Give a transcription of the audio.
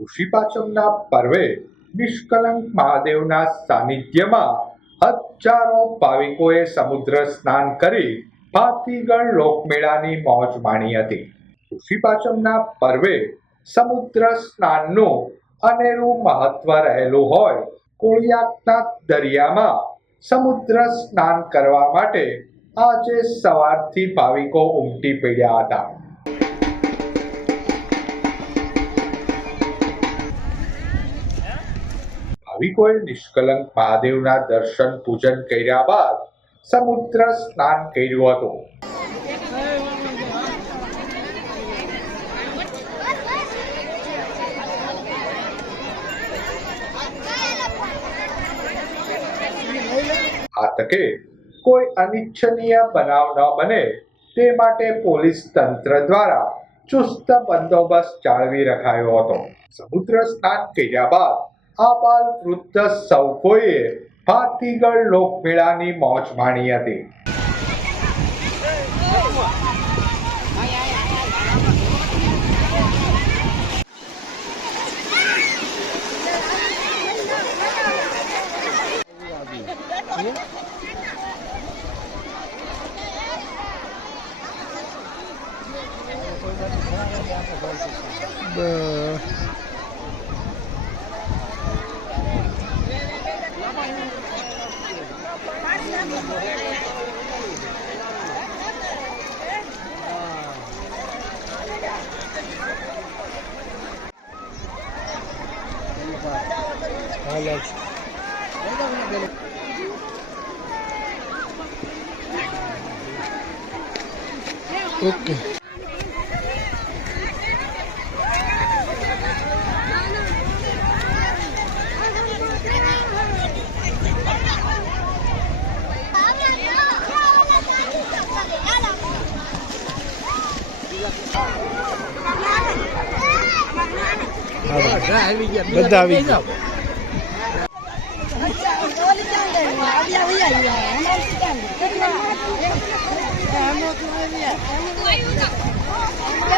ઋષિ પર્વે નિષ્કલંક મહાદેવના સાનિધ્યમાં હજારો ભાવિકોએ સમુદ્ર સ્નાન કરી ભાતીગળ લોકમેળાની મોજ માણી હતી. ઋષિ પર્વે સમુદ્ર સ્નાનનું અનેરું મહત્વ રહેલું હોય કોળિયાકના દરિયામાં સમુદ્ર સ્નાન કરવા માટે આજે સવારથી ભાવિકો ઉમટી પડ્યા હતા. ભાવિકોએ નિષ્કલંક મહાદેવના દર્શન પૂજન કર્યા બાદ સમુદ્ર સ્નાન કર્યું હતું. આ તકે કોઈ અનિચ્છનીય બનાવ ન બને તે માટે પોલીસ તંત્ર દ્વારા ચુસ્ત બંદોબસ્ત જાળવી રખાયો હતો. સમુદ્ર સ્નાન કર્યા બાદ આ બાલ વૃદ્ધ સૌ કોઈએ ભાતીગળ લોકમેળાની મોજ માણી હતી. Hala Okay. બધા આવી ગયા. Hãy